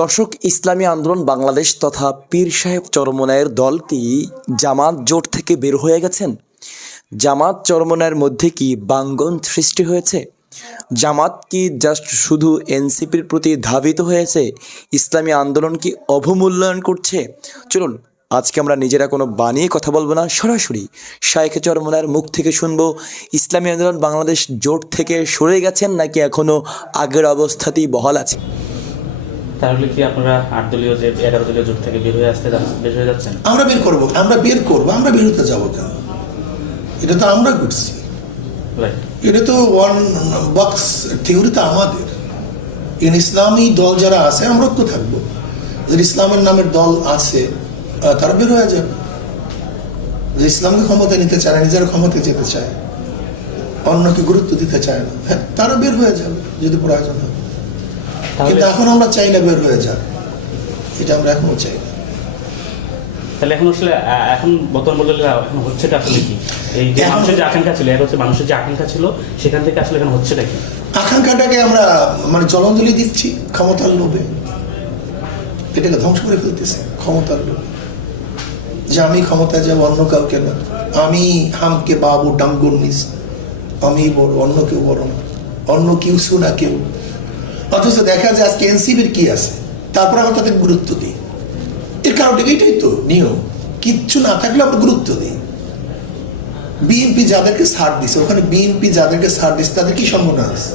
দর্শক, ইসলামী আন্দোলন বাংলাদেশ তথা পীর সাহেব চরমনায়ের দল কি জামাত জোট থেকে বের হয়ে গেছেন? জামাত চরমনায়ের মধ্যে কি বাঙ্গন সৃষ্টি হয়েছে? জামাত কি জাস্ট শুধু এনসিপির প্রতি ধাবিত হয়েছে? ইসলামী আন্দোলন কি অবমূল্যায়ন করছে? চলুন আজকে আমরা নিজেরা কোনো বানিয়ে কথা বলবো না, সরাসরি শায়েখে চরমনায়ের মুখ থেকে শুনবো ইসলামী আন্দোলন বাংলাদেশ জোট থেকে সরে গেছেন নাকি এখনও আগের অবস্থাতেই বহাল আছে। তাহলে কি আপনারা 8 দলীয় যে 11 দলীয় জোট থেকে বের হয়ে যাচ্ছেন? আমরা বের করব, আমরা বের হতে যাবো কেন? এটা তো আমরা করছি, এটা তো ওয়ান বক্স থিওরি তো আমাদের। ইসলামী দল যারা আছে আমরা তো থাকবো, যারা ইসলামের নামের দল আছে তারা বের হয়ে যাবে। যে ইসলামকে ক্ষমতা নিতে চায় না, নিজেরা ক্ষমতা যেতে চায়, অন্যকে গুরুত্ব দিতে চায় না, হ্যাঁ তারা বের হয়ে যাবে যদি প্রয়োজন হয়। কিন্তু এখন আমরা চাই না বের হয়ে যাক, এটা আমরা এখনো চাই না। তাহলে এখন আসলে এখন বর্তমান বদলে এখন হচ্ছেটা আসলে কি? এই যে মানুষের যে আকাঙ্ক্ষা ছিল, এটা হচ্ছে মানুষের যে আকাঙ্ক্ষা ছিল, সেখান থেকে আসলে এখন হচ্ছেটা কি? আকাঙ্ক্ষাটাকে আমরা জলাঞ্জলি দিচ্ছি ক্ষমতার লোভে, এটাকে ধ্বংস করে ফেলতেছে ক্ষমতার লোভে। যে আমি ক্ষমতায় যাবো, অন্য কাউকে না, আমি হামকে বাবু ডাঙ্গুর নিস, আমি বড়, অন্য কেউ বড় না, অন্য কেউ শোনা কেউ। অথচ দেখা যায় আজকে এনসিপির কি আছে, তারপর আমরা তাদের গুরুত্ব দিই। এর কারণ এটাই তো নিয়ম, কিচ্ছু না থাকলে আমরা গুরুত্ব দিই। বিএনপি যাদেরকে ছাড় দিছে, ওখানে বিএনপি যাদেরকে ছাড় দিচ্ছে তাদের কি সম্ভাবনা আছে?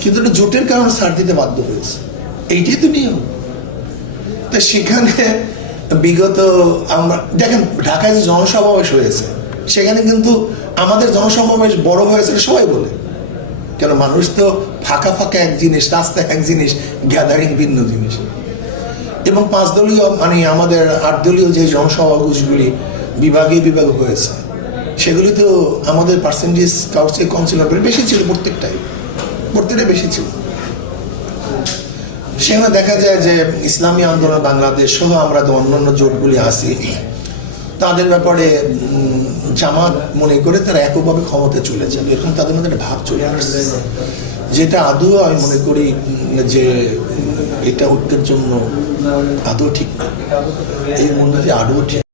কিন্তু এটা জোটের কারণে ছাড় দিতে বাধ্য হয়েছে, এইটাই তো নিয়ম। তা সেখানে বিগত আমরা দেখেন ঢাকায় যে জনসমাবেশ হয়েছে, সেখানে কিন্তু আমাদের জনসমাবেশ বড় হয়েছে সবাই বলে। কেন, মানুষ তো ফাঁকা ফাঁকা এক জিনিস, রাস্তা এক জিনিস, গ্যাদারিং ভিন্ন জিনিস। এবং 5 দলীয় আমাদের 8 দলীয় যে জনসমাবেশগুলি বিভাগে হয়েছে, সেগুলি তো আমাদের পার্সেন্টেজ কাউন্সিল কাউন্সিলর বেশি ছিল, প্রত্যেকটাই বেশি ছিল। সেখানে দেখা যায় যে ইসলামী আন্দোলন বাংলাদেশ সহ আমরা তো অন্যান্য জোটগুলি আছি, তাদের ব্যাপারে জামাত মনে করে তারা এককভাবে ক্ষমতায় চলে যাবে, এরকম তাদের মধ্যে একটা ভাব চলে আসছে, যেটা আদৌ আমি মনে করি যে এটা ঐক্যের জন্য আদৌ ঠিক না, এই মনে আদৌ ঠিক।